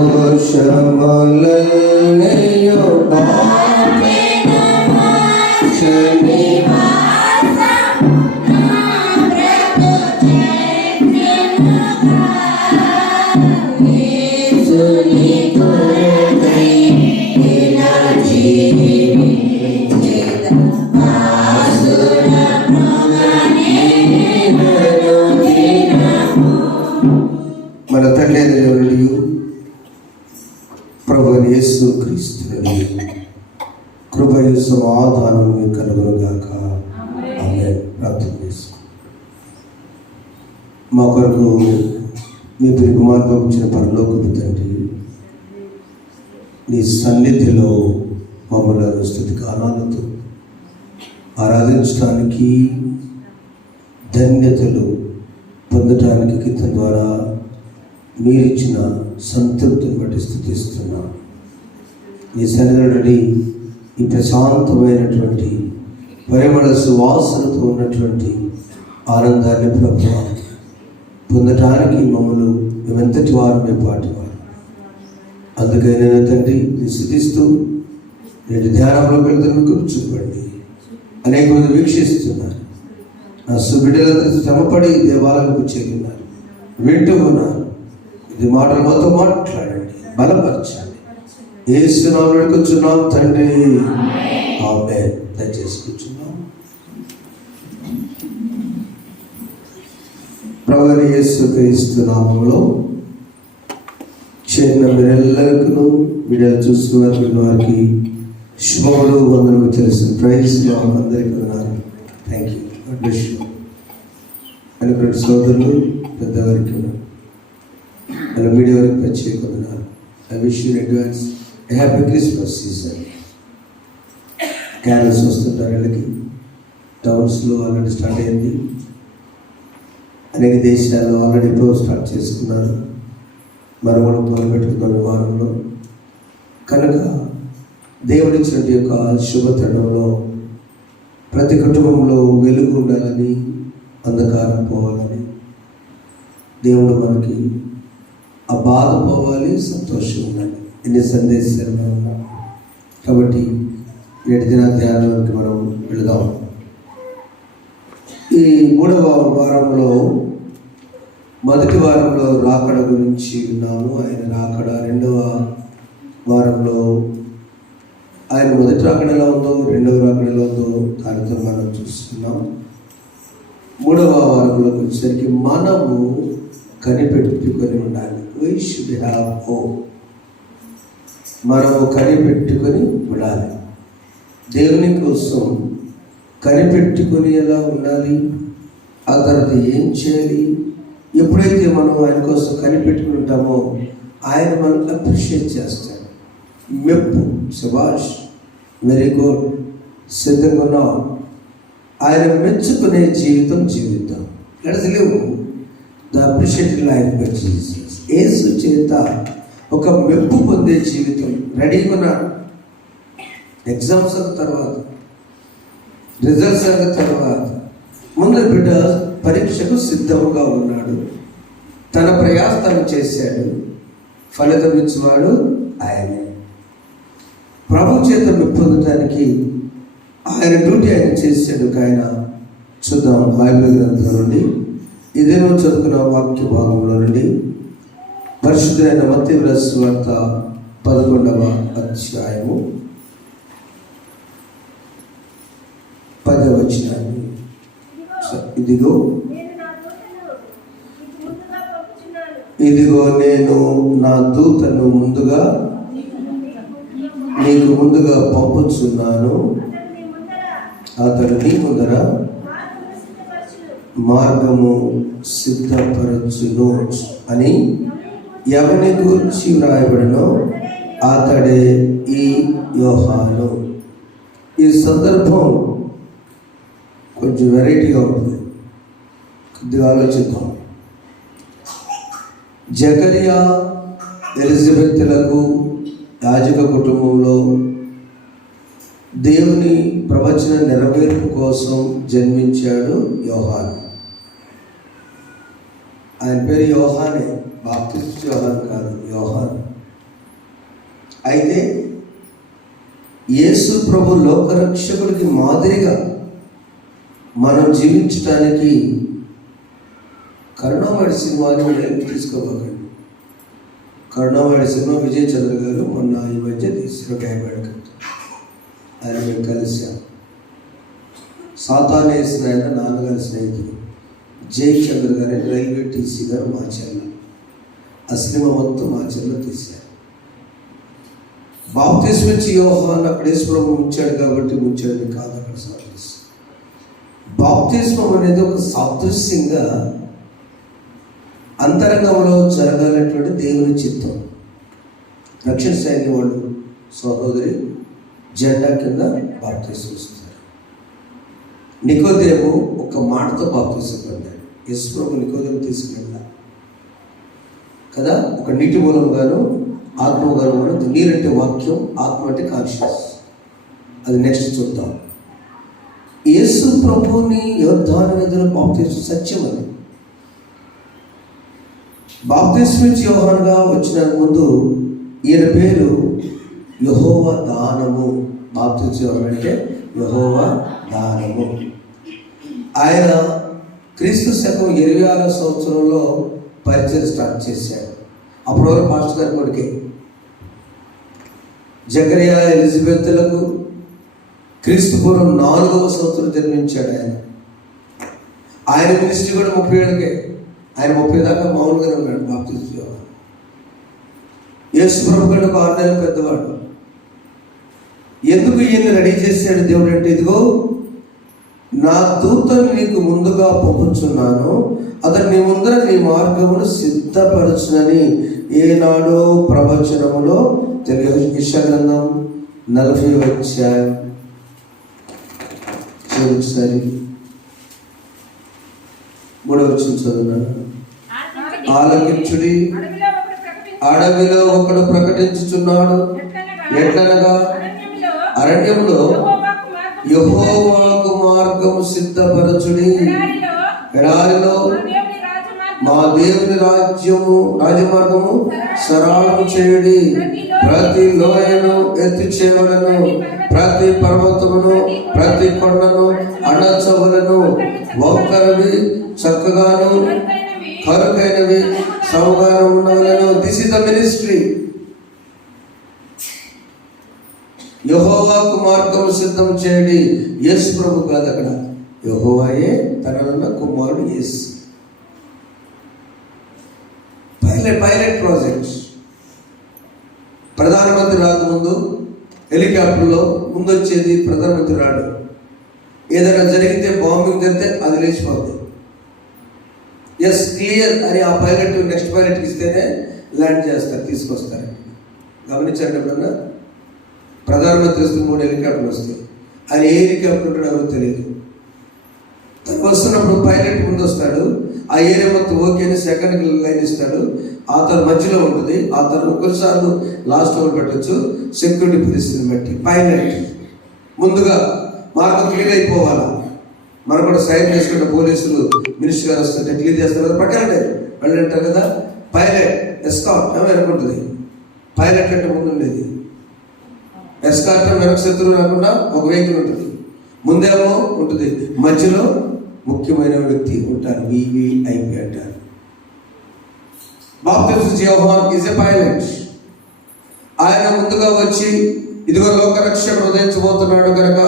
దోషములన్నీయు బాపెను మార్చని మన తండ్రి అయిన దేవుని ప్రభువైన యేసు క్రీస్తుని కృపయు సమాధానం మీకు కలుగునుగాక. ఆమేన్. ప్రార్థన చేసుకో. మా కొరకు మీ ప్రియకుమారుడు పంపించిన పరలోకపు తండ్రి, నీ సన్నిధిలో మమ్మల్ని స్తుతి గానాలతో ఆరాధించడానికి, ధన్యతలు పొందటానికి కీర్తన ద్వారా మీరిచ్చిన సంతృప్తిని బట్టి స్తుతిస్తున్నాం. ఈ సన్నిధిలోని ఈ ప్రశాంతమైనటువంటి పరిమళ సువాసనతో ఉన్నటువంటి ఆనందాన్ని ప్రభువా పొందటానికి మమ్మల్ని మేమెంతటి వారు మేము పాటివారు. అందుకని నేను తండ్రి స్తుతిస్తూ నేటి ధ్యానంలోకి వెళ్తున్న కూర్చోబడి అనేక మంది వీక్షిస్తున్నారు. నా సుబిడ్డలందరూ శ్రమపడి దేవాలయంకు చేరున్నారు, వింటూ ఉన్నారు. ఇది మాటలు మొత్తం మాట్లాడండి, బలపరచండి. యేసు నామములో వేడుకొంచున్నాం తండ్రి. ఆమేన్. దయచేసి కూర్చున్నాం. ప్రభువైన యేసు క్రీస్తు నామములో చేరిన మీరెల్లరికీ వీడియో చూస్తున్నారు వారికి శుభములు వందనము తెలుసు. ప్రైజ్ అందరికీ ఉన్నారు. Thank you. God bless you. అనుకున్న సోదరులు పెద్దవారికి అలా మీడియా వారికి ప్రత్యేకంగా ఉన్నారు. I wish you advance happy Christmas season. Carols వస్తుంటారు వీళ్ళకి. టౌన్స్లో ఆల్రెడీ స్టార్ట్ అయింది, అనేక దేశాల్లో ఆల్రెడీ ఇప్పుడు స్టార్ట్ చేసుకున్నారు. మనం కూడా మొదలుపెట్టుకున్నాం ఈ వారంలో. కనుక దేవుడిచ్చినటువంటి యొక్క శుభతరుణంలో ప్రతి కుటుంబంలో వెలుగు ఉండాలని, అంధకారం పోవాలని, దేవుడు మనకి ఆ బాధ పోవాలి, సంతోషం ఉండాలి. ఎన్ని సందేశాలు ఉన్నాం. కాబట్టి నేటి దిన ధ్యానానికి మనం వెళదాం. ఈ 3వ వారంలో మొదటి వారంలో రాకడ గురించి విన్నాము. ఆయన రాకడ. 2వ వారంలో ఆయన మొదటి రాకడ ఎలా ఉందో, 2వ రాకడ ఎలా ఉందో దానితో మనం చూస్తున్నాం. 3వ వారంలోకి వచ్చేసరికి మనము కనిపెట్టుకొని ఉండాలి. We should have hope. మనము కనిపెట్టుకొని ఉండాలి. దేవుని కోసం కనిపెట్టుకొని ఎలా ఉండాలి, ఆ తర్వాత ఏం చేయాలి. ఎప్పుడైతే మనం ఆయన కోసం కనిపెట్టుకుని ఉంటామో ఆయన మనం అప్రిషియేట్ చేస్తాడు. మెప్పు, శభాష్, వెరీ గుడ్, సిద్ధంగా ఉన్నాం. ఆయన మెచ్చుకునే జీవితం జీవితం. Let's live the appreciated life by Jesus. యేసు చేత ఒక మెప్పు పొందే జీవితం. రెడీగా ఉన్నాడు. ఎగ్జామ్స్ అయిన తర్వాత, రిజల్ట్స్ అయిన తర్వాత, ముందు బిడ్డ పరీక్షకు సిద్ధముగా ఉన్నాడు. తన ప్రయాసను చేశాడు. ఫలితం ఇచ్చేవాడు ఆయనే. ప్రభు చేత పొందడానికి ఆయన డ్యూటీ ఆయన చేశాడు. ఆయన చూద్దాం బైబిల్ గ్రంథం నుండి. ఇదే నువ్వు చదువుకున్న వాక్య భాగంలో నుండి పరిశుద్ధులైన మత్తయి రాసిన వార్త 11వ అధ్యాయము 10వ వచనాన్ని. ఇదిగో నేను నా దూతను ముందుగా నీకు ముందుగా పంపుచున్నాను, అతడు నీ ముందర మార్గము సిద్ధపరచును అని ఎవరిని గురించి వ్రాయబడినో అతడే ఈ యోహాను. ఈ సందర్భం కొంచెం వెరైటీగా ఉంటుంది. కొద్దిగా ఆలోచిద్దాం. జకరియా ఎలిజబెత్లకు యాజక కుటుంబంలో దేవుని ప్రవచన నెరవేర్పు కోసం జన్మించాడు యోహాను. ఆయన పేరు యోహానే, బాప్టిస్ట్ యోహాన్ కాదు, యోహాన్. అయితే యేసు ప్రభు లోకరక్షకుడికి మాదిరిగా మనం జీవించడానికి కరుణామణి సినిమాని తీసుకోబోకండి. కరుణామణి సినిమా విజయ్ చంద్ర గారు మొన్న ఈ మధ్య తీసిన గాయపడక ఆయన మేము కలిసాం. సాతాను వేసిన ఆయన నాన్నగారి స్నేహితుడు జై చంద్ర గారు రైల్వే టీసీ గారు మాచర్ల. ఆ సినిమా మొత్తం మాచర్లో తీశారు. బాప్తిస్మం ఇచ్చి యోహాను అక్కడ యేసుప్రభు ముంచాడు కాబట్టి ముంచాడని కాదు అక్కడ సాదృశ్యం. బాప్తిస్మం అనేది ఒక సాదృశ్యంగా అంతరంగంలో జరగాలన్నటువంటి దేవుని చిత్తం. రక్షణ సైన్యం వాళ్ళు సహోదరి జెండా కింద బాప్తిస్మం ఇస్తారు. నికోదేము ఒక మాటతో బాప్తిస్మం పొందాడు. యేసుప్రభు నికోదేము తీసుకెళ్ళా కదా, ఒక నీటి మూలంగాను ఆత్మగాను. నీరంటే వాక్యం, ఆత్మ అంటే కాన్షియస్. అది నెక్స్ట్ చూద్దాం. యేసు ప్రభువుని యోర్దాను నదిలో బాప్తిస్మం సత్యం అని. బాప్తిస్మం ఇచ్చి యోహానుగా వచ్చిన ముందు ఈయన పేరు యెహోవా దానము. బాప్తిస్మం యోహాను అంటే యెహోవా దానము. ఆయన క్రీస్తు శకం 26వ సంవత్సరంలో పరిచయం స్టార్ట్ చేశాడు. అప్పటి వరకు పాస్టర్ గారి కొడుకే. జకరియా ఎలిజబెత్లకు క్రీస్తు పూర్వం 4వ సంవత్సరం జన్మించాడు ఆయన. ఆయన మినిస్ట్రీ కూడా 30 ఏళ్ళకే. ఆయన 30 దాకా మామూలుగానే ఉన్నాడు బాప్తిస్మం యోహాను. యేసు ప్రభు కంటే ఒక 6 నెలలు పెద్దవాడు. ఎందుకు ఈయన్ని రెడీ చేశాడు దేవుడు అంటే, ఇదిగో నా దూతను నీకు ముందుగా పంపుచున్నాను, అతను నీ ముందర నీ మార్గమును సిద్ధపరచునని ఏనాడో ప్రవచనములో యెషయా గ్రంథం 40వ అధ్యాయం ఒకసారి 3వ వచనం చదువున్నాను. ఆలకించుడి, అడవిలో ఒకడు ప్రకటించుచున్నాడు, ఎట్లనగా అరణ్యంలో యెహోవాకు మార్గము సిద్ధపరచుడి, ఎడారిలో మా దేవుని రాజమార్గము సరళము చేయుడి. ప్రతి లోయను ఎత్తి చేయవలను, ప్రతి పర్వతమును ప్రతి కొండను అణచవలను. వంకరవి చక్కగాను కరుకైనవి సౌగాను ఉండవలను. This is the ministry. యెహోవాకు మార్గము సిద్ధం చేయడి. యేసు ప్రభు కాదు అక్కడ, యెహోవాయే తననున్న కుమారుడు యేసు. Pilot project. ప్రధానమంత్రి రాకముందు హెలికాప్టర్లో ముందు వచ్చేది ప్రధానమంత్రి రాడు. ఏదైనా జరిగితే, బాంబింగ్ జరిగితే అది లేచిపోతుంది. ఎస్ క్లియర్ అని ఆ పైలట్ నెక్స్ట్ పైలట్కి ఇస్తేనే ల్యాండ్ చేస్తారు, తీసుకొస్తారు. గమనించండి. ఎప్పుడన్నా ప్రధానమంత్రి వస్తే 3 హెలికాప్టర్లు వస్తాయి. ఆయన ఏ హెలికాప్టర్ ఉంటాడో ఎవరో తెలియదు. తను వస్తున్నప్పుడు పైలట్ ముందు వస్తాడు, ఆ ఏరియా మొత్తం ఓకే అని సెకండ్కి లైన్ ఇస్తాడు. ఆ తర్వాత మధ్యలో ఉంటుంది, ఆ తర్వాత ఒక్కసారి లాస్ట్ ఓవర్ పెట్టచ్చు సెక్యూరిటీ పరిస్థితిని బట్టి. పైలట్ ముందుగా మార్గం క్లియర్ అయిపోవాలా. మనం కూడా సైన్ చేసుకుంటే పోలీసులు మినిస్టర్ గారు వస్తుంటే క్లియర్ చేస్తారు కదా, పట్టాలంటే వాళ్ళు అంటారు కదా. పైలట్ ఎస్కార్ట్ అనుకుంటుంది. పైలట్ అంటే ముందు ఉండేది. ఎస్కార్ట్ వెనక శత్రువు రాకుండా ఒక వెహికల్ ఉంటుంది, ముందేమో ఉంటుంది, మధ్యలో ముఖ్యమైన వ్యక్తి ఉంటారు, వివిఐపి అంటారు. బాప్తిస్మం యోహాను ఈజ్ ఎ పైలట్. ఆయన ముందుగా వచ్చి ఇదిగో లోకరక్షకుడు ఉదయించబోతున్నాడు కనుక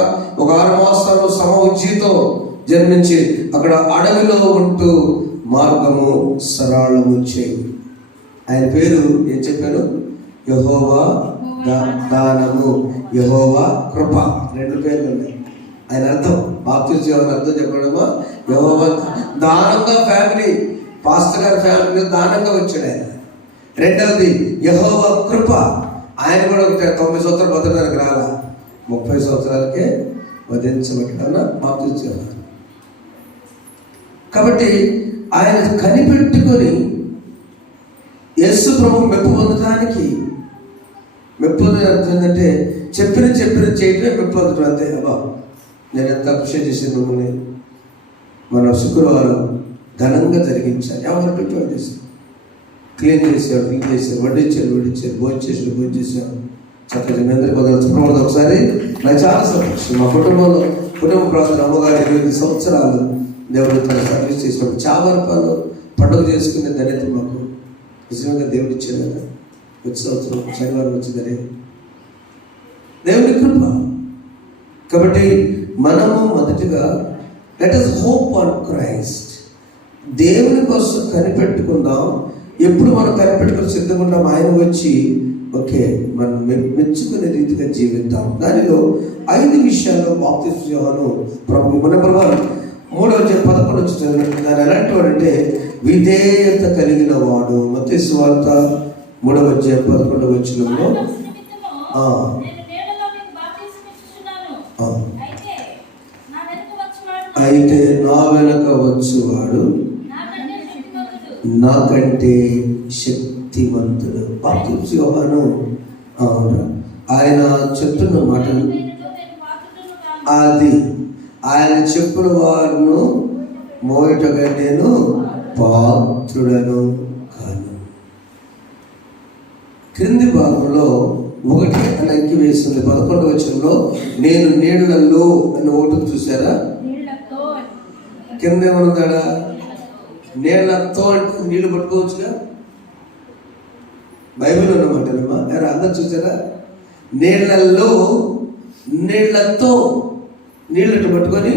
ఒక 6 మాసాలు సమఉజ్జీతో జన్మించి అక్కడ అడవిలో ఉంటూ మార్గము సరళము చేయు. ఆయన పేరు ఏం చెప్పాను? యెహోవా దానము, యెహోవా కృప. 2 పేర్లు ఉన్నాయి. ఆయన అర్థం బాప్తిస్మం యోహాను అర్థం చెప్పడమా? యెహోవా దానంగా ఫ్యామిలీ, పాస్టర్ గారి ఫ్యామిలీ దానంగా వచ్చాడు ఆయన. రెండవది యెహోవా కృప. ఆయన కూడా 90 సంవత్సరాలు బతకడానికి రాలా, 30 సంవత్సరాలకే వధించబడ్డా బాప్తిస్మం యోహాను. కాబట్టి ఆయన కనిపెట్టుకొని యేసు ప్రభు మెప్పు పొందడానికి, మెప్పు అర్థం ఏంటంటే చెప్పిన చేయటమే మెప్పు పొందడం అంతే. అబ్బా నేను ఎంత అప్రిషియేట్ చేసాను మిమ్మల్ని. మన శుక్రవారం ఘనంగా జరిగించాను. ఎవరు చేశారు, క్లీన్ చేశారు, వడ్డించారు, భోజనం చేశారు. చక్కగా మీ అందరికీ మొదలు ఒకసారి నాకు చాలా సంతోషం. మా కుటుంబ ప్రాంతం అమ్మగారు 8 సంవత్సరాలు దేవుడు తన సర్వీస్ చేసినప్పుడు చాలా రూపాయలు పండుగ చేసుకునే ధన్యత మాకు నిజంగా దేవుడు ఇచ్చాడు కదా. వచ్చే సంవత్సరం శనివారం వచ్చిందని దేవుడి కృప. కాబట్టి మనము మొదటిగా let us hope on Christ. దేవుని కోసం కనిపెట్టుకుందాం. ఎప్పుడు మనం కనిపెట్టుకుని సిద్ధంగా ఉన్నాం, ఆయన వచ్చి ఓకే మనం మెచ్చుకునే రీతిగా జీవిద్దాం. దానిలో 5 విషయాల్లో బాప్తిస్మం యోహాను ప్రభు నెంబర్ 1 3:11 దాని ఎలాంటి వాడంటే విధేయత కలిగిన వాడు. మత్తయి సువార్త 3:11 అయితే నా వెనక వచ్చువాడు నాకంటే శక్తివంతుడు. బాప్తిస్మం యోహాను ఆయన చెప్తున్న మాటలు అది ఆయన చెప్పిన వారిను మోయటగా నేను పాత్రుడను కాను. క్రింది భాగంలో 1 అని అంకి వేస్తుంది. 11 నేను నీళ్లలో అని ఒకటి చూసారా? కింద ఏమన్నాడా? నీళ్లతో అంటే నీళ్లు పట్టుకోవచ్చుగా. బైబిల్ ఉన్నమాట ఎవరు అందరు చూసారా? నీళ్లలో నీళ్లతో నీళ్ళని పట్టుకొని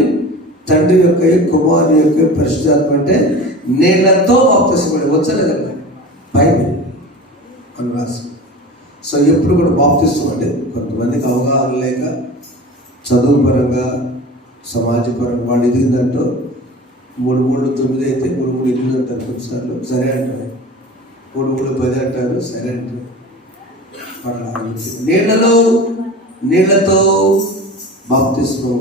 తండ్రి యొక్క కుమారుని యొక్క పరిశుద్ధాత్మ అంటే నీళ్లతో బాప్తిస్మం వచ్చలేదండి బైబిల్ అని రాసి. సో ఎప్పుడు కూడా బాప్తిస్మం అంటే కొంతమందికి అవగాహన లేక చదువు పరంగా సమాజపరంగా వాళ్ళు ఎదిగిందంటూ 3 9 అయితే 3 8 అంటారు. కొన్నిసార్లు సరే అంటారు, 3 10 అంటారు, సరే అంటారు. నీళ్లతో బాప్తిస్మం.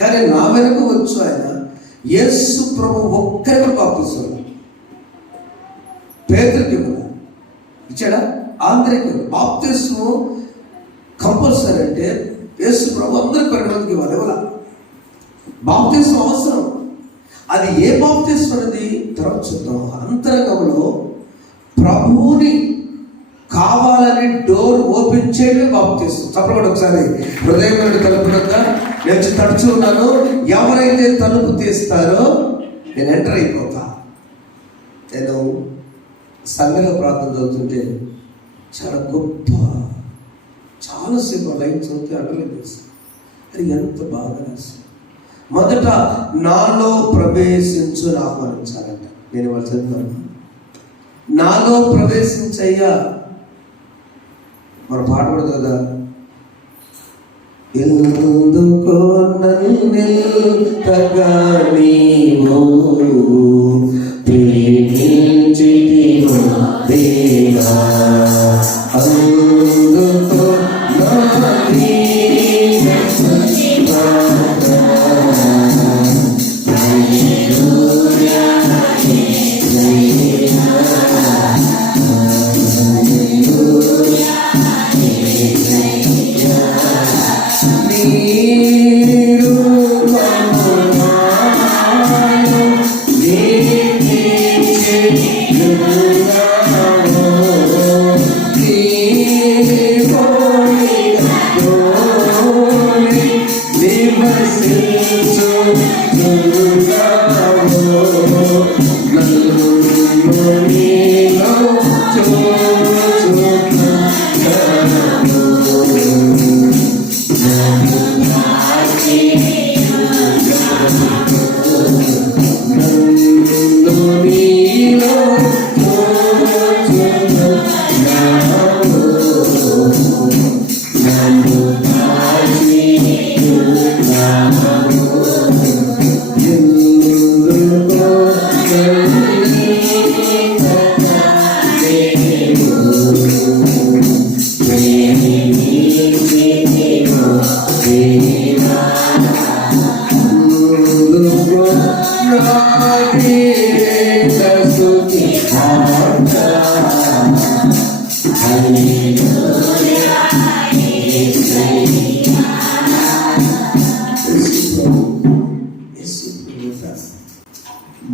కానీ నా వెనుక వచ్చు ఆయన యేసు ప్రభు ఒక్కరికి బాప్తిస్మం. పేతురుకి ఇచ్చాడా? అందరికి బాప్తిస్మం కంపల్సరీ. అంటే యేసు ప్రభు అందరికి 12 మందికి ఇవ్వాలి. బాప్తిస్మం అవసరం. అది ఏ బాప్తిస్మం అనేది తర్వాత చూద్దాం. అంతరంగంలో ప్రభువుని కావాలని డోర్ ఓపెన్ చేయడమే బాప్తిస్మం. చెప్పండి ఒకసారి. హృదయం నుండి తలుపు నేను తడుచు ఉన్నాను, ఎవరైతే తలుపు తీస్తారో నేను ఎంటర్ అయిపోతా. నేను సంఘంలో ప్రార్థన చదువుతుంటే చాలా గొప్ప చాలాసేపు లైన్ చదివితే అండర్లైన్ చేస్తాను. అది ఎంత బాగా రాస్తాను. మొదట నాలో ప్రవేశించుని ఆహ్వానించాలంట. నేను వాళ్ళు చదువుతాను, నాలో ప్రవేశించయ్యా. మన పాట పడదు కదా, ఎందుకో నన్నెంతగా నీవు ప్రేమించితివో దేవా, అందుకో నా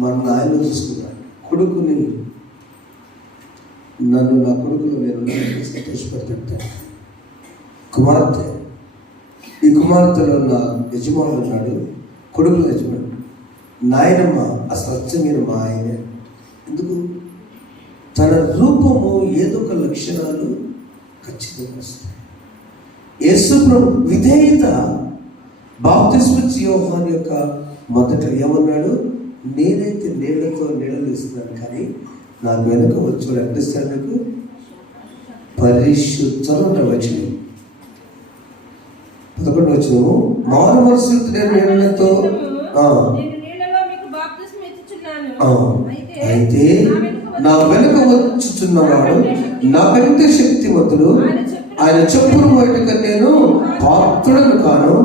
మన నాయన చూసుకున్నాడు. కొడుకుని నన్ను నా కొడుకులో నేను సంతోషపడుతుంటాను. కుమార్తె. ఈ కుమార్తెలో నా యజమానుడు ఉన్నాడు, కొడుకుల యజమానుడు. నాయనమ్మ అసలు అచ్చమైన మా ఆయనే. ఎందుకు? తన రూపము ఏదో ఒక లక్షణాలు ఖచ్చితంగా వస్తాయి. యేసు ప్రభు విధేయత. బాప్తిస్మా యోహాను యొక్క మొదట ఏమన్నాడు? నేనైతే నీళ్లతో నీళ్ళు ఇస్తున్నాను, కానీ నాకు వెనుక వచ్చి అర్థిస్తాను మీకు పరిశుద్ధుల వచనం 11 వచనము, మారు మనసు నేను నీళ్లతో అయితే నా వెనుక వచ్చుచున్నవాడు నాకంటే శక్తిమంతుడు, ఆయన చెప్పులు బయటకు నేను పాత్రుడను కాను,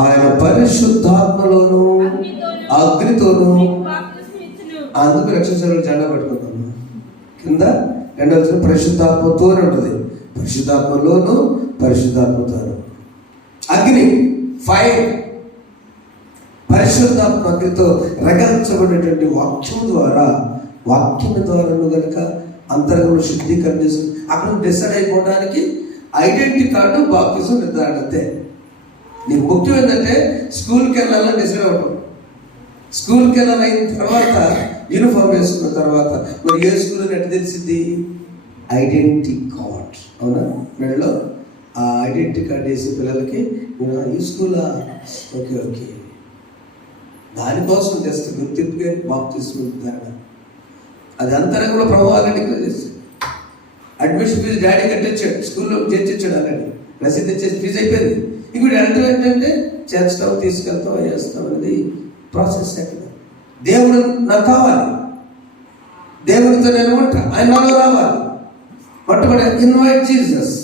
ఆయన పరిశుద్ధాత్మలోను అగ్నితోను. అందుకు రక్షించాలని జెండా పెట్టుకున్నాను. కింద 2వ వచనం పరిశుద్ధాత్మతో ఉంటుంది. పరిశుద్ధాత్మలోను పరిశుద్ధాత్మతోను. అగ్ని, ఫైర్, పరిశుద్ధాత్మ అగ్నితో రగల్చబడినటువంటి వాక్యం ద్వారా నువ్వు కనుక అంతరంగంలో శుద్ధీకరణ చేసుకుని అక్కడ డిసైడ్ అయిపోవడానికి ఐడెంటిటీ కార్డు బాప్తిజం నిర్ధారణ. అంతే. నీకు ముఖ్యం ఏంటంటే స్కూల్కి వెళ్ళాలని డిసైడ్ అవ్వడం. స్కూల్కి వెళ్ళాలైన తర్వాత యూనిఫామ్ వేసుకున్న తర్వాత మరి ఏ స్కూల్ అని ఎట్లా తెలిసింది? Identity card. అవునా? మెడలో ఆ ఐడెంటిటీ కార్డ్ వేసే పిల్లలకి ఈ స్కూలా, ఓకే ఓకే, దానికోసం జస్ట్ గుర్తింపుగా బాప్తిజం నిర్ధారణ. అది అంతరంగంలో ప్రభావాలని డిక్లేర్ చేస్తాడు. అడ్మిషన్ ఫీజు డాడీ కట్టించాడు, స్కూల్లో చేర్చించాడు, అలాంటి రసీదు తెచ్చేసి ఫీజు అయిపోయింది. ఇప్పుడు అంటే ఏంటంటే చేర్చడం, తీసుకెళ్తాం, చేస్తాం అనేది ప్రాసెస్. ఎక్కడ దేవుడు నాకు కావాలి, దేవుడితో నేను ఉంటా, ఆయన నాలో రావాలి. మొట్టమొదటి ఇన్వైట్ జీసస్.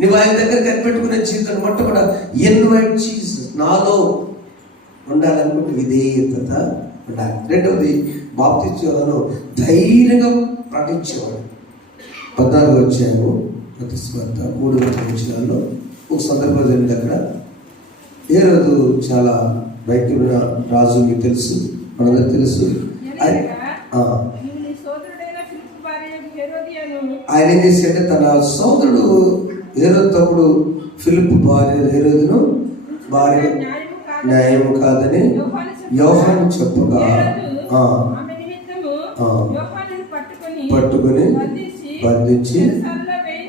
నువ్వు ఆయన దగ్గర కనిపెట్టుకునే జీవితం మొట్టమొదటి ఇన్వైట్ జీసస్. నాలో ఉండాలనుకుంటే విధేయత ఉండాలి. రెండవది బాప్తిస్మా ధైర్యంగా ప్రకటించేవాడు. 14 వచ్చాము ప్రతిస్పర్ధ 3 వచనాల్లో ఒక సందర్భం జరిగింది. అక్కడ ఏ రోజు చాలా భయంకరమైన రాజు, మీకు తెలుసు, మనందరూ తెలుసు. ఆయన ఏం చేశాడంటే తన సోదరుడు హేరోదు తమ్ముడు ఫిలిప్ భార్య హేరోదును భార్య న్యాయము కాదని యోహాను చెప్పగా పట్టుకొని బంధించి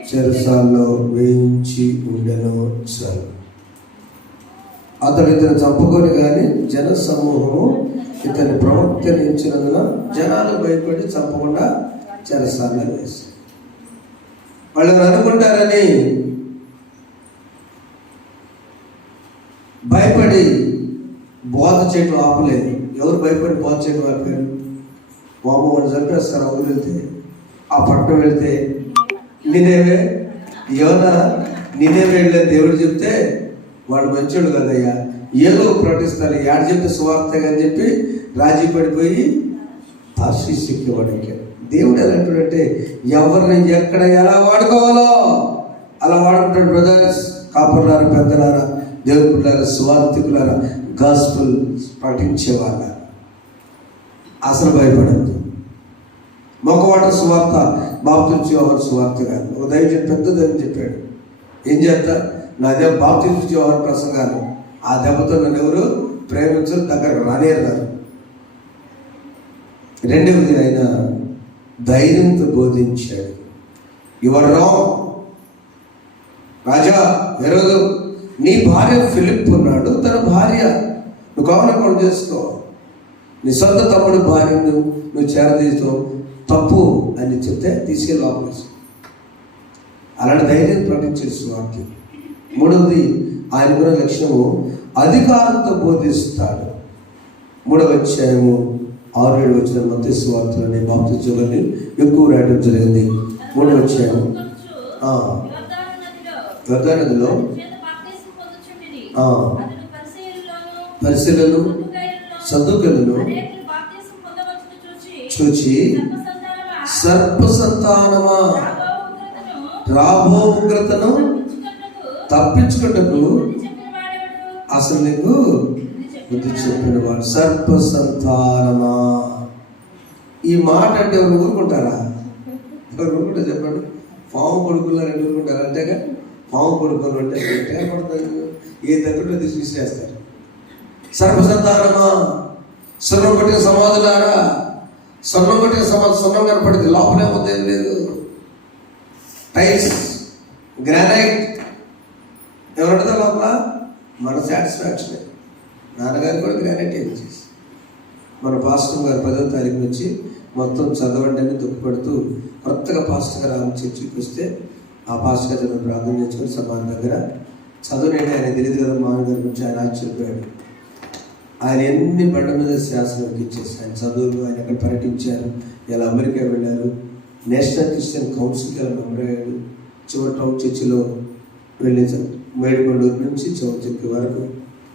చెరసాల్లో వేయించి ఉండెను. చాలు. అతడు ఇతను చంపుకొని కానీ జన సమూహము ఇతని ప్రవర్తనించినందున జనాలు భయపడి చంపకుండా చెరసాల్లో వేసి వాళ్ళు అనుకుంటారని భయపడి బోధ చేయడం ఆపలేదు. ఎవరు భయపడి బోధ చేయడం ఆపారు? వాము వాళ్ళు చంపేస్తారు. ఊరు వెళ్తే, ఆ పట్టణం వెళ్తే నినేవే యోనా నినేవే వెళ్ళే దేవుడు చెప్తే వాడు మంచోడు కదయ్యా, ఏదో ప్రకటిస్తారు, యాడ చెప్తే సువార్తగా అని చెప్పి రాజీ పడిపోయి తార్షీషుకి వాడికి. దేవుడు ఎలా అంటాడంటే ఎవరిని ఎక్కడ ఎలా వాడుకోవాలో అలా వాడుకుంటాడు. బ్రదర్స్, కాపర్లారా, పెద్దలారా, దేవుని పిల్లలారా, సువార్థికులారా, గాస్పుల్ ప్రకటించేవాళ్ళ అసలు భయపడద్దు. మొక్కవాట సువార్త బాప్తిస్మా యోహాను సువార్త కాదు. ఒక దైవజనుడు పెద్ద దైవం చెప్పాడు, ఏం చేస్తా నా దేవ బాప్తిస్మా యోహాను ప్రసంగాలు, ఆ దెబ్బతో నన్ను ఎవరు ప్రేమించరు, దగ్గరకు రానేరు. రెండవది ఆయన ధైర్యంతో బోధించాడు. యువర్ రాంగ్ రాజా హేరోదు, నీ భార్య ఫిలిప్ ఉన్నాడు, తన భార్య నువ్వు కావాలనుకోవడం చేసుకో, నీ సొంత తమ్ముడు భార్యను నువ్వు చేరదీస్తావు, తప్పు అని చెప్తే తీసుకెళ్ళి లోపలేసి అలాంటి ధైర్యం ప్రకటించేసి వాక్యం. మూడవది ఆయన కూడా లక్ష్యము అధికారంతో బోధిస్తాడు. 3వ అధ్యాయము 6-7 వచ్చిన మత్తయి సువార్తలోని బాప్తిస్మాని ఎక్కువ రాయడం జరిగింది. 3వ అధ్యాయం యోర్దాను నదిలో పరిశీలనలు సద్దుకలను చూచి సర్ప సంతానమా రాబో ఉగ్రతను తప్పించుకుంటకు అసలు నీకు బుద్ధి చెప్పిన వాడు. సర్ప సంతానమా, ఈ మాట అంటే ఎవరు ఊరుకుంటారా? ఎవరు ఊరుకుంటారు చెప్పండి? పాము కొడుకున్నారు ఊరుకుంటారా? అంతేగా పాము పడుకొని ఉంటే పడుతుంది, ఏ దగ్గరలో తీసేస్తారు. సర్వసంతానమా, స్వర్ణం పట్టిన సమాధులారా, స్వర్ణం పట్టిన సమాధి స్వర్ణం కనపడింది, లోపలే ఉంది, ఏం లేదు. టైల్స్, గ్రానైట్ ఎవరుంటుందో లోపల మన సాటిస్ఫాక్షన్. నాన్నగారు కూడా గ్రానైట్ ఏం చేసి మన పాస్టర్ గారు 10వ తారీఖు నుంచి మొత్తం చదవండి అని దుఃఖపడుతూ కొత్తగా పాస్టర్ గారు ఆమె చర్చికి వస్తే ఆ పాస్టర్ గారు చదువు ప్రార్థన చేసుకొని సమాన దగ్గర చదువునేంటి ఆయన తెలియదు కదా. మామగారి గురించి ఆయన ఆశ్చర్యపోయాడు. ఆయన ఎన్ని బండ మీద శాసనం ఇచ్చేసి ఆయన చదువులు, ఆయన ఎక్కడ పర్యటించారు, ఇలా అమెరికా వెళ్ళారు, నేషనల్ క్రిస్టియన్ కౌన్సిల్కి ఎలా మెంబర్ అయ్యాడు, చివరి టౌన్ చర్చిలో వెళ్ళి మేడికొండూరు నుంచి చివరి చర్చి వరకు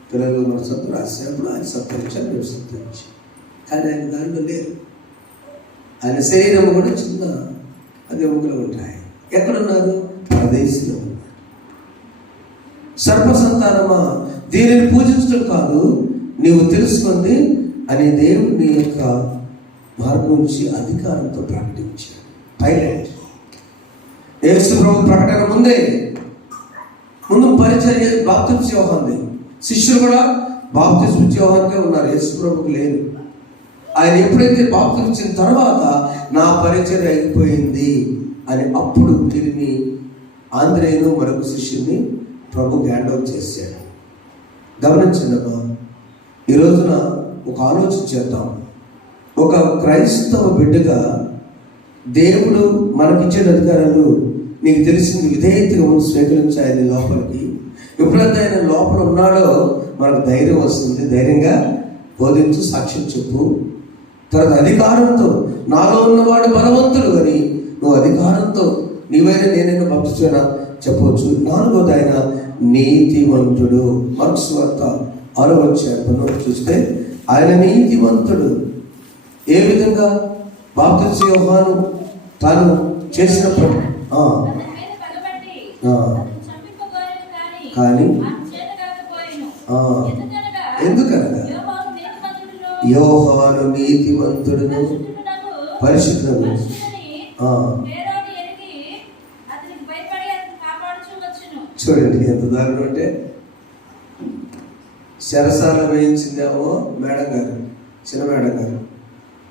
పిల్లలు మన సత్తు రాసినప్పుడు ఆయన సత్కరించారు, మేము సత్కరించాం. కానీ ఆయన దానిలో లేరు. ఆయన శరీరం కూడా చిన్న అది ఎముకలు ఉంటాయి. ఎక్కడున్నారు? పరదేశంలో ఉన్నారు. సర్వసంతానమా, దీనిని పూజించడం కాదు, నీవు తెలుసుకుంది అని దేవుని యొక్క మార్గం నుంచి అధికారంతో ప్రకటించాడు. పైలట్ యేసు ప్రభు ప్రకటన ముందు పరిచర్య బాప్తిస్మ యోహానుది. శిష్యులు కూడా బాప్తిస్మ యోహానుకే ఉన్నారు, యేసు ప్రభుకు లేరు. ఆయన ఎప్పుడైతే బాప్తిస్మ ఇచ్చిన తర్వాత నా పరిచర్య అయిపోయింది అని అప్పుడు వీరిని ఆంధ్రేయును మరొక శిష్యుని ప్రభుకి హ్యాండ్ ఓవర్ చేశాడు. గమనించండమ్మా, ఈ రోజున ఒక ఆలోచన చేద్దాం. ఒక క్రైస్తవ బిడ్డగా దేవుడు మనకిచ్చిన అధికారాలు నీకు తెలిసింది విధేయతగా ముందు స్వీకరించి ఆయన లోపలికి. ఎప్పుడైతే ఆయన లోపల ఉన్నాడో మనకు ధైర్యం వస్తుంది. ధైర్యంగా బోధించు, సాక్ష్యం చెప్పు. తర్వాత అధికారంతో నాలో ఉన్నవాడు బలవంతుడు అని నువ్వు అధికారంతో నీవైనా నేనైనా భక్తున్నా చెప్పవచ్చు. 4వది ఆయన నీతివంతుడు. మార్క్స్ వార్త 6వ అధ్యాయంలో చూస్తే ఆయన నీతివంతుడు. ఏ విధంగా? బాప్తిస్మ యోహాను తాను చేసినప్పుడు కానీ ఎందుకనగా యోహాను నీతిమంతుడును పరిశుద్ధుడు. చూడండి ఎంత దారుణం అంటే, శరసాల వేయించిందేమో మేడం గారు, చిన్న మేడం గారు,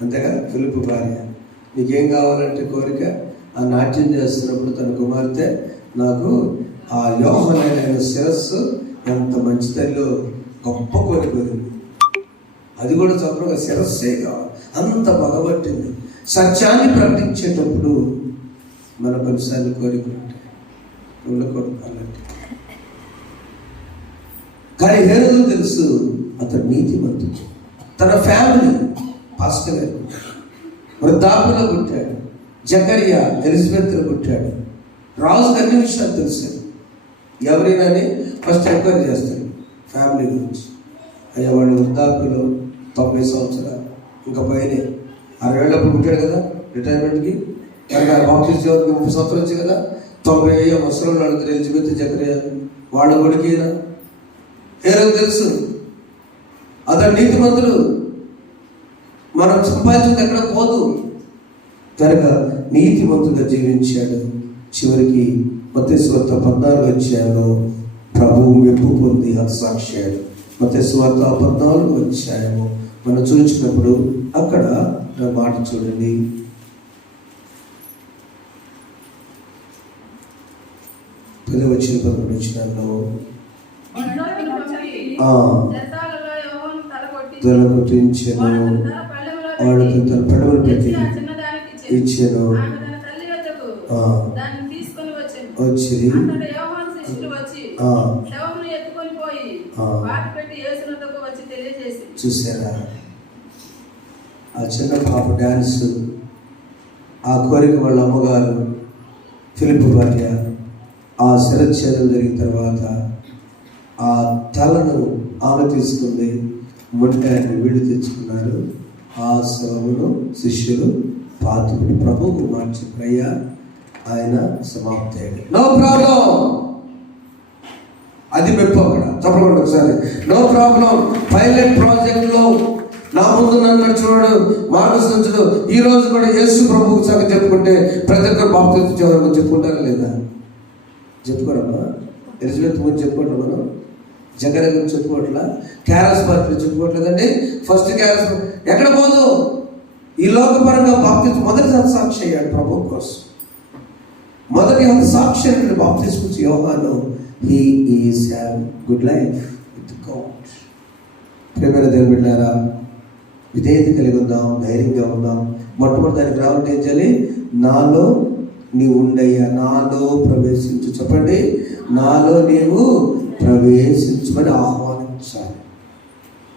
అంతేగా ఫిలిప్ భార్య. నీకేం కావాలంటే కోరిక, ఆ నాట్యం చేస్తున్నప్పుడు తన కుమార్తె నాకు ఆ యోహానైన శిరస్సు ఎంత మంచి తల్లిలో గొప్ప కోరికోరింది. అది కూడా చక్కగా శిరస్సే కావాలి, అంత పగబట్టింది. సత్యాన్ని ప్రకటించేటప్పుడు మన కొన్నిసార్లు కోరికుంటే ఉండకూడదు. కానీ హేరోదు తెలుసు అతడు నీతిమంతుడు. తన ఫ్యామిలీ పాస్టర్ గారు వృద్ధాప్యలో పుట్టాడు. జకరియా ఎలిజబెత్లో పుట్టాడు. రాజుకు అన్ని విషయాలు తెలుసు. ఎవరైనా ఫస్ట్ ఎంక్వైరీ చేస్తాడు ఫ్యామిలీ గురించి. అయ్యా వాడు వృద్ధాప్యలో 90 సంవత్సరాలు ఇంకా పైనే, 60 ఏళ్ళప్పుడు పుట్టాడు కదా రిటైర్మెంట్కి. కనుక బాప్తిస్మ 30 సంవత్సరాలు వచ్చి కదా, 90 అయ్యా ముసలు అడుగుతారు ఎలిజబెత్, జకరియా వాళ్ళ కొడుకేనా. హేరోదు తెలుసు అతడు నీతిమంతుడు, మనం సంపాదించింది ఎక్కడ పోదు కనుక నీతిమంతుగా జీవించాడు. చివరికి మత్తయి సువార్త 14వ అధ్యాయంలో ప్రభువు మెప్పు పొంది హతసాక్షాడు. మత్తయి సువార్త 14వ అధ్యాయము మనం చూసినప్పుడు అక్కడ మాట చూడండి. వచ్చిన 11 వచనాల్లో తల కొట్టించెను, వాడు తన పెడవలు పెట్టి ఇచ్చాను. వచ్చి చూసారా ఆ చిన్న పాప డ్యాన్స్, ఆ కోరిక వాళ్ళ అమ్మగారు ఫిలిప్ భార్య ఆ శిరచ్ఛేదం జరిగిన తర్వాత ఆ తలను ఆమె తీసుకుంది, మొంటాన్ని వీళ్ళు తెచ్చుకున్నారు. ఆ శవమును శిష్యులు పాతుకుని ప్రభువుకు మార్చి అయ్యా ఆయన సమాప్తి అయ్యాడు. No problem. అది మెప్పు అక్కడ తప్పకుండా ఒకసారి. No problem. పైలట్ ప్రాజెక్ట్లో నా ముందు నన్ను చూడు, మార్గదర్శించడు. ఈ రోజు కూడా యేసు ప్రభువుకు సంగతి చెప్పుకుంటే ప్రతి ఒక్కరు బాప్తిస్మ చెప్పుకుంటారా లేదా? చెప్పుకోరమ్మా. ఎలిజబెత్ గురించి చెప్పుకోవట్లే, మనం జకర్యా గురించి చెప్పుకోవట్లా, క్యారల్స్ పార్టీ చెప్పుకోవట్లేదండి. ఫస్ట్ క్యారల్స్ ఎక్కడ పోదు, ఈ లోకపరంగా బాప్తిస్మం మొదటి సాక్షి అయ్యాడు ప్రభు కోసం. మొదటి సాక్షి అంటే బాప్తిస్మం యోహాను. He is have good life with God. ప్రియమైన దేవుని బిడ్డలారా, విధేయత కలిగి ఉందాం, ధైర్యంగా ఉందాం. మొట్టమొదటి దానికి రావాలంటే ఏం చేయాలి? నాలో నీవు ఉండయ్యా, నాలో ప్రవేశించు. చెప్పండి, నాలో నీవు ప్రవేశించమని ఆహ్వానించాలి.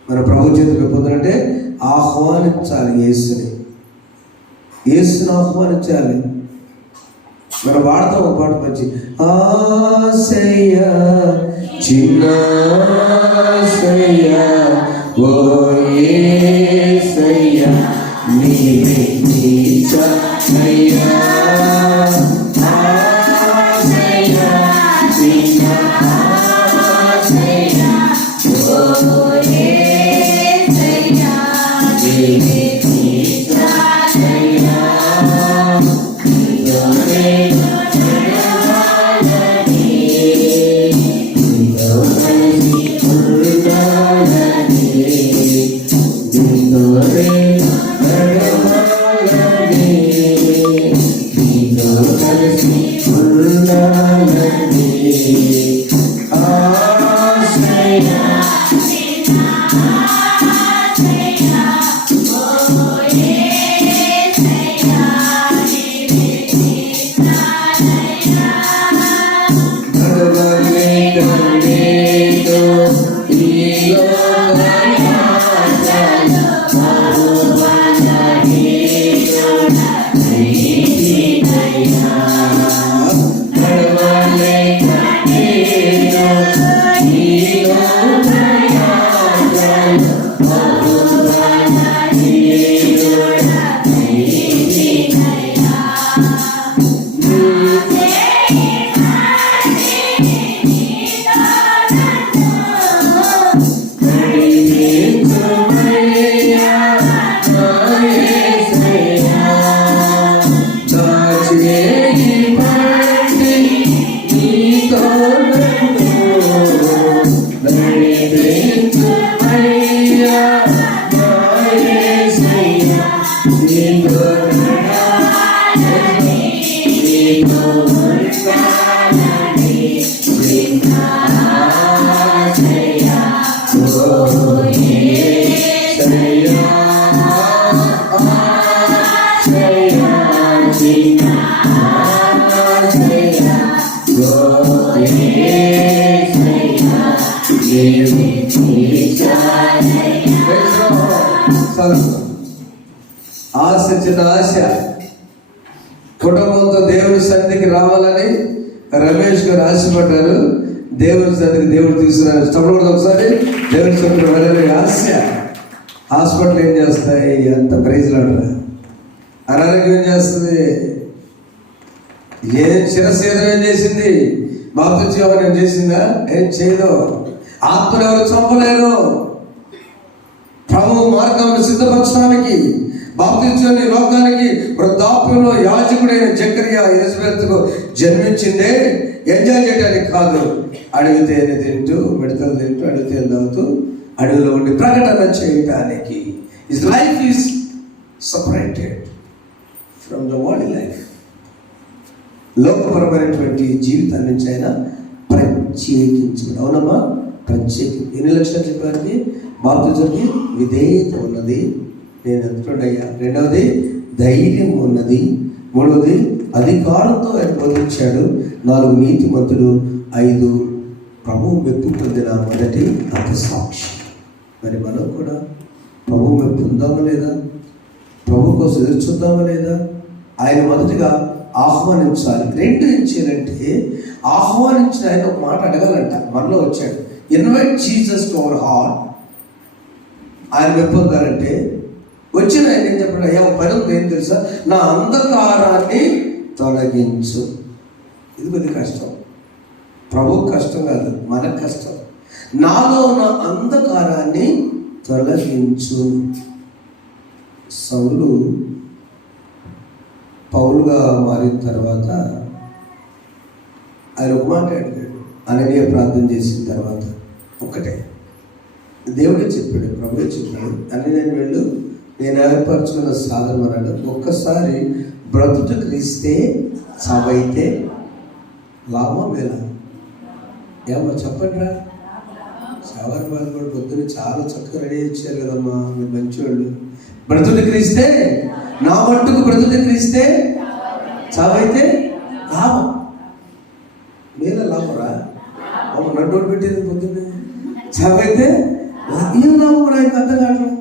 మన ప్రభు చేతులు పొందాలంటే ఆహ్వానించాలి. యేసుని ఆహ్వానించాలి. మనం వాడతాం ఒక పాట మంచి, ఆశయ్య చిన్న ఆశయ్య ఓ యేసయ్య నీవే నీచయ్యా ఆశయ్య చిన్న ఆశయ్య ఓ యేసయ్య నీవే నీచయ్యా ఆశ, చిన్న ఆశ. కుటుంబంతో దేవుని సన్నిధికి రావాలని రమేష్ గారు ఆశపడ్డారు. దేవుని సన్నిధికి దేవుడు తీసుకున్నారు. తప్పకుండా ఒకసారి దేవుని సన్నిధికి వెళ్ళాలి. ఆశ. హాస్పిటల్ ఏం చేస్తాయి? అంత ప్రైజ్లు అంటారు. అనారోగ్యం ఏం చేస్తుంది? శిరస్సేదం ఏం చేసింది? బాప్తిస్మం ఏం చేసిందా? ఏం చేయదు. ఆత్మను ఎవరు చంపలేరు. ప్రభు మార్గాన్ని సిద్ధపరచడానికి బాప్తిస్మం లోకానికి వృద్ధాప్యంలో యాజకుడైన జకర్యా ఎలిజబెత్కు జన్మించిందే ఎంజాయ్ చేయడానికి కాదు. అడిగితే తింటూ, మిడతలు తింటూ, అడిగితే తాగుతూ, అడవిలో ఉండి ప్రకటన చేయటానికి. His life is separated from the world life. లోకపరమైనటువంటి జీవితాన్ని నుంచి ఆయన ప్రత్యేకించుకున్నాడు. అవునమ్మా, ప్రత్యేకించి. ఎన్ని లక్షలు చెప్పారికి? బాప్తిజంకి విధేయత ఉన్నది, నేను ఎంతుండయ్యా. రెండవది ధైర్యం ఉన్నది. మూడవది అధికారంతో ఆయన బోధించాడు. 4 నీతిమంతుడు. 5 ప్రభువు మెప్పు పొందిన మొదటి సాక్షి. మరి మనం కూడా ప్రభువు మెప్పు పొందామా లేదా? ప్రభు కోసం ఎదురు చూద్దామా లేదా? ఆయన మొదటిగా ఆహ్వానించాలి. 2 ఏం చేయాలంటే, ఆహ్వానించిన ఆయన ఒక మాట అడగాలంట. మనలో వచ్చాడు, invite Jesus to our heart. ఆయన మెప్పొందాలంటే వచ్చిన ఆయన ఏం చెప్పాడు? అయ్యా ఒక పని ఉంది, ఏం తెలుసా? నా అంధకారాన్ని తొలగించు. ఇది కొద్ది కష్టం. ప్రభు కష్టం కాదు, మనకు కష్టం. నాలో ఉన్న అంధకారాన్ని తొలగించు. సౌలు పౌలుగా మారిన తర్వాత ఆయన ఒక మాట అడిగాడు. అననీయ ప్రార్థన చేసిన తర్వాత ఒక్కటే దేవుడే చెప్పాడు, ప్రభువే చెప్పాడు, అననీయ వెళ్ళు, నేను ఏర్పరచుకున్న సాధన అన్నాడు. ఒక్కసారి బ్రతుకు క్రీస్తే చావైతే లాభం వేలా? ఏమో చెప్పండి రా. చావారి వాళ్ళు కూడా పొద్దున్న చాలా చక్కగా రెడీ ఇచ్చారు కదమ్మా, మీరు మంచివాళ్ళు. బ్రతుకు క్రీస్తే, నా మట్టుకు బ్రతుకు క్రీస్తే చావైతే లాభం. మేల లాభరా? నడ్డు పెట్టేది పొద్దున్నే. చావైతే ఏం లాభం నాకు అర్థం కావట్లేదు.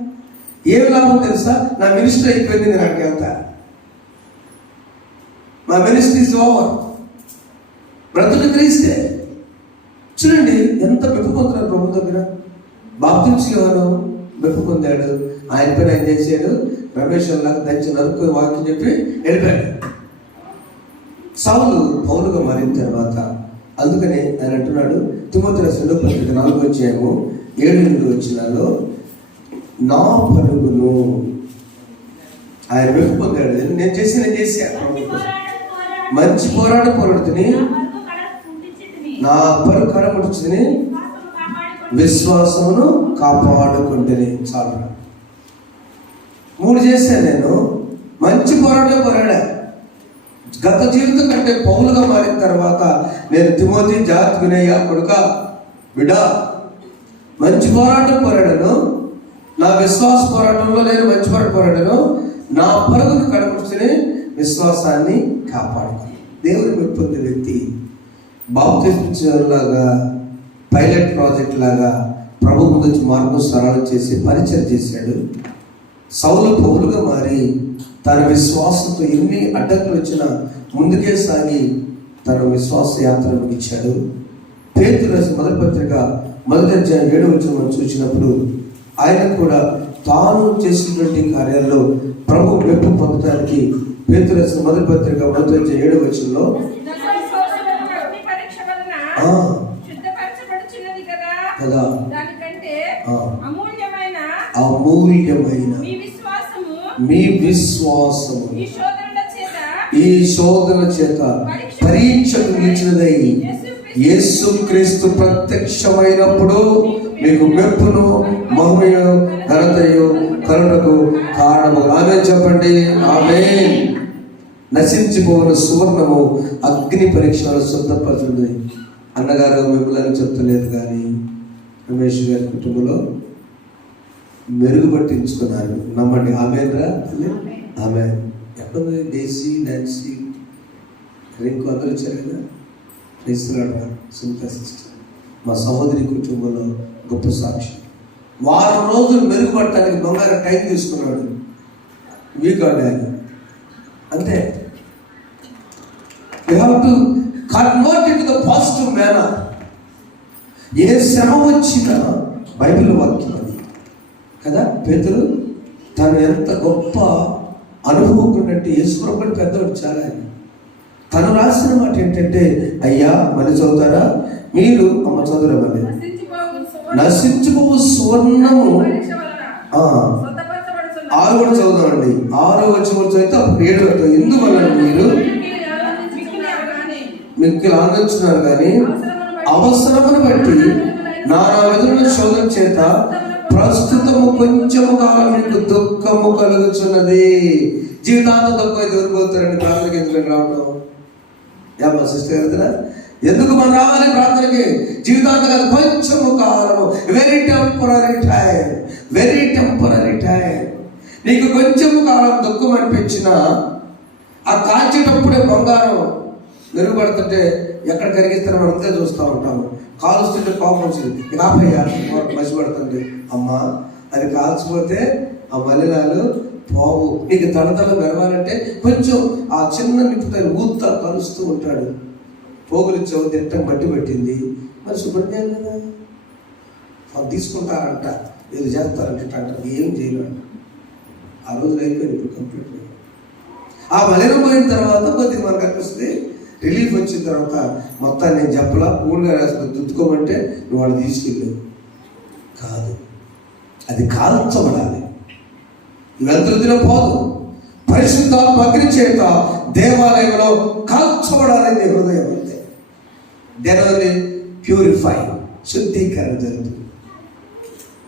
ఏం లాభం తెలుసా? నా మినిస్టర్ అయిపోయింది, నేను అక్కడికి వెళ్తా, మా మినిస్ట్రీ ఇస్ ఓవర్. బ్రతుకు క్రీస్తే చూడండి ఎంత మెప్పు పొందుతారు ప్రభు దగ్గర. బాప్తిస్మం యోహాను మెప్పు పొందాడు. ఆయన పైన ఆయన చేశాడు, రమేష్ లాగా దంచి నరుక్కుని వాక్యం చెప్పి వెళ్ళిపోయాడు. సౌలు పౌలుగా మారిన తర్వాత అందుకని ఆయన అంటున్నాడు, తిమోతి రాసిన 4:7 వచ్చినాలో నా పరుగును ఆయన మెప్పు పొందాడు. నేను చేశాను, మంచి పోరాడుతుని, నా పరుగు కడముట్టుని, విశ్వాసమును కాపాడుకుంటుని. చాలు 3 చేశాను నేను. మంచి పోరాడా. గత జీవితం కంటే పౌలుగా మారిన తర్వాత నేను తిమోతి జాగ్రత్త వినయ్య కొడుక బిడ్డ, మంచి పోరాడాను. నా విశ్వాస పోరాటంలో నేను మంచి పోరాడాను. నా పరుగును కడముట్టుని విశ్వాసాన్ని కాపాడుకుని. దేవుని మెప్పు పొందిన వ్యక్తి బాప్తిస్మం లాగా, పైలట్ ప్రాజెక్ట్ లాగా ప్రభు ముందు మార్గం సరళం చేసి పరిచయం చేశాడు. సౌలు పౌలుగా మారి తన విశ్వాసంతో ఎన్ని అడ్డంకులు వచ్చినా ముందుకే సాగి తన విశ్వాస యాత్ర ముగించాడు. పేతురు రాసిన మొదటి పత్రిక 1:7 చూసినప్పుడు ఆయన కూడా తాను చేసినటువంటి కార్యాల్లో ప్రభు మెప్పు పొందడానికి పేతురు రాసిన మొదటి పత్రిక 1:7 కదా అమూల్యమైన మీ విశ్వాసము ఈ శోధన చేత పరీక్షకు నిలిచినదై యేసుక్రీస్తు ప్రత్యక్షమైనప్పుడు మీకు మెప్పును మహిమయు ఘనతయు కరుణకు కారణము. ఆమేన్ చెప్పండి. ఆమేన్. నశించిపోయిన సువర్ణము అగ్ని పరీక్షలు శుద్ధపరుచుంది. అన్నగారు మిమ్మల్ని చెప్తలేదు కానీ రమేష్ గారి కుటుంబంలో మెరుగుపట్టించుకున్నారు. నమ్మండి. ఆమేన్ రా. ఆమేన్. ఎక్కడుంది డేసీ, నాన్సీ, రింకు అందరూ వచ్చారు కదా. క్రైస్తవులారా, సునీత సిస్టర్ మా సహోదరి కుటుంబంలో గొప్ప సాక్షి. వారం రోజులు మెరుగుపడటానికి బంగారం టైం తీసుకున్నాడు. వీక్ ఆయన అంతే. You have to convert in to the positive manner. ఏ శ్రమ వచ్చినా బైబిల్ వాక్యం అది కదా. పేతురు తను ఎంత గొప్ప అనుభవకున్నట్టు యేసుప్రభుని పెద్దవాడు చాలా. తను రాసిన మాట ఏంటంటే, అయ్యా మళ్ళీ చదువుతారా మీరు? అమ్మ చదువురా మళ్ళీ. నశించుకోవు సువర్ణము 6 కూడా చదువుదామండి. 6 చదివితే అప్పుడు 7 ఎందువల్ల మీరు మిక్కిలి ఆనందించున్నారు కానీ అవసరమును బట్టి నానా విధముల శోధన చేత ప్రస్తుతము కొంచెము కాలం మీకు దుఃఖము కలుగుతున్నది. జీవితాంతం దుఃఖం అయితే ఎవరిపోతారండి ప్రార్థనకి ఎందుకని రావడం? ఏమో సిస్టర్ కదా, ఎందుకు మనం రావాలి ప్రార్థనకి? జీవితాంతం కాదు, కొంచెము కాలము. Very temporary time. నీకు కొంచెము కాలం దుఃఖం అనిపించిన ఆ కాల్చేటప్పుడే బంగారం మెరుగుపడుతుంటే ఎక్కడ కరిగిస్తారో మనం అంతే చూస్తూ ఉంటాము. కాలుస్తుంటే కోపం వచ్చింది, ఆపయ్యా మసిపడుతుంది. అమ్మా అది కాల్చిపోతే ఆ మల్లెలాలు పోవు. నీకు తడతల మెరవాలంటే కొంచెం ఆ చిన్న నిప్పుతో ఊతా కలుస్తూ ఉంటాడు. పోగులు చెవు తిట్టం మట్టి పెట్టింది, మరి శుభ్రం చేయాలి కదా. అది తీసుకుంటారంట, ఏదో చేస్తారంట, ఏం చేయలేడు. ఆ రోజులు అయిపోయింది. ఇప్పుడు కంప్లీట్గా ఆ మలినం పోయిన తర్వాత కొద్దిగా మనకు అనిపిస్తుంది. రిలీఫ్ వచ్చిన తర్వాత మొత్తాన్ని నేను చెప్పలా, పూర్ణంగా రాసుకుని దుద్దుకోమంటే నువ్వు వాళ్ళు తీసుకెళ్ళావు కాదు. అది కాల్చబడాలి. వెళ్తున్న పోదు. పరిశుద్ధాత్మ అగ్ని చేత దేవాలయంలో కాల్చబడాలి నీ హృదయం. అంతే. దానివల్ల ప్యూరిఫై, శుద్ధీకరణ జరుగుతుంది.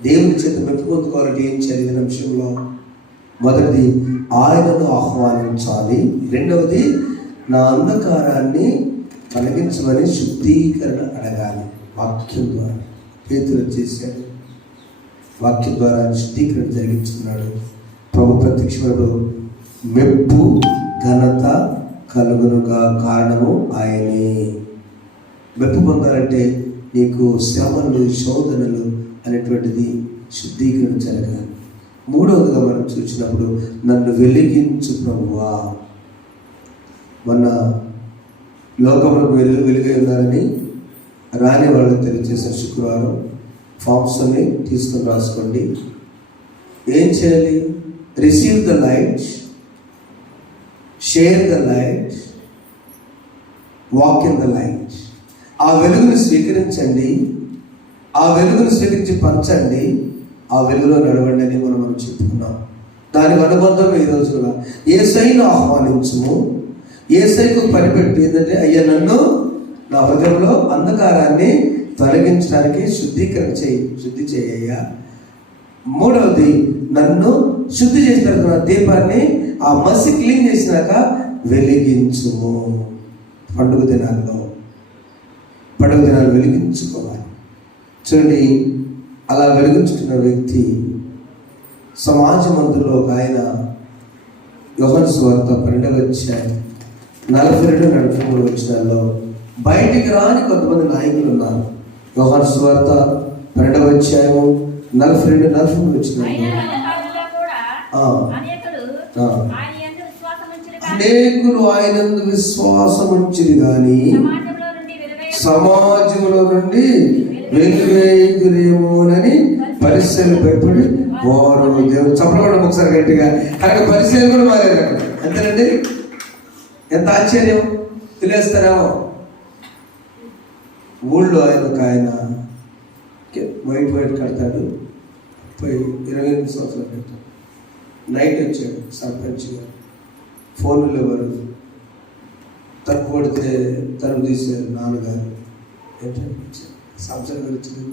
దేవుని చేత మెప్పు పొందుకోవాలంటే ఏం చేయాలి? ఈ అంశంలో మొదటిది ఆయనను ఆహ్వానించాలి. రెండవది నా అంధకారాన్ని తొలగించమని శుద్ధీకరణ అడగాలి. వాక్యం ద్వారా పేతురు చేశాడు, వాక్యం ద్వారా శుద్ధీకరణ జరిగించుకున్నాడు. ప్రభు ప్రత్యక్షముడు మెప్పు ఘనత కలుగునుగా కారణము ఆయనే. మెప్పు పొందాలంటే నీకు శ్రమలు, శోధనలు అనేటువంటిది శుద్ధీకరణ జరగాలి. మూడవదిగా మనం చూసినప్పుడు నన్ను వెలిగించు ప్రభువా. మొన్న లోకములకు వెలుగై ఉన్నారని రాని వాళ్ళు తెలియజేశారు. శుక్రవారం ఫామ్స్ అని తీసుకొని రాసుకోండి. ఏం చేయాలి? Receive the light, share the light, walk in the light. ఆ వెలుగును స్వీకరించండి, ఆ వెలుగును స్వీకరించి పంచండి, ఆ వెలుగులో నడవండి అని మనం చెప్పుకున్నాం. దానికి అనుబంధం ఈ రోజున యేసయ్యను ఆహ్వానించుము. యేసయ్యకు పనిపెట్టి ఏంటంటే, అయ్యా నన్ను నా హృదయంలో అంధకారాన్ని తొలగించడానికి శుద్ధి చేయ్యా. మూడవది నన్ను శుద్ధి చేసిన తర్వాత దీపాన్ని ఆ మసి క్లీన్ చేసినాక వెలిగించుము. పండుగ దినాలు వెలిగించుకోవాలి. చూడండి, అలా వెలిగించుకున్న వ్యక్తి సమాజ మందిరంలో ఒక ఆయన యోహాను సువార్త 12వ అధ్యాయం 42-43 వచనాల్లో బయటికి రాని కొంతమంది నాయకులు ఉన్నారు. యోహాను సువార్త 12వ అధ్యాయం 42-43 వచనాల్లో అనేకులు ఆయనందు విశ్వాసం ఉంచిరి గాని సమాజంలో నుండి వెలువేయుదురేమోనని పరిశీలన భయపడి వారు దేవుడు చెప్పడం ఒకసారి గట్టిగా. కానీ పరిశీలన కూడా మారారు అక్కడ. అంతేనండి, ఎంత ఆశ్చర్యం. తెలియస్తారేమో ఊళ్ళో ఒక ఆయన వైట్ కడతాడు, 28 సంవత్సరాలు కడతాడు. నైట్ వచ్చాడు సర్పంచ్ గారు, ఫోన్లో వారు తప్పు పడితే తలుపు తీశారు. నాన్నగారు ఏంటంటే సంవత్సరం వచ్చింది,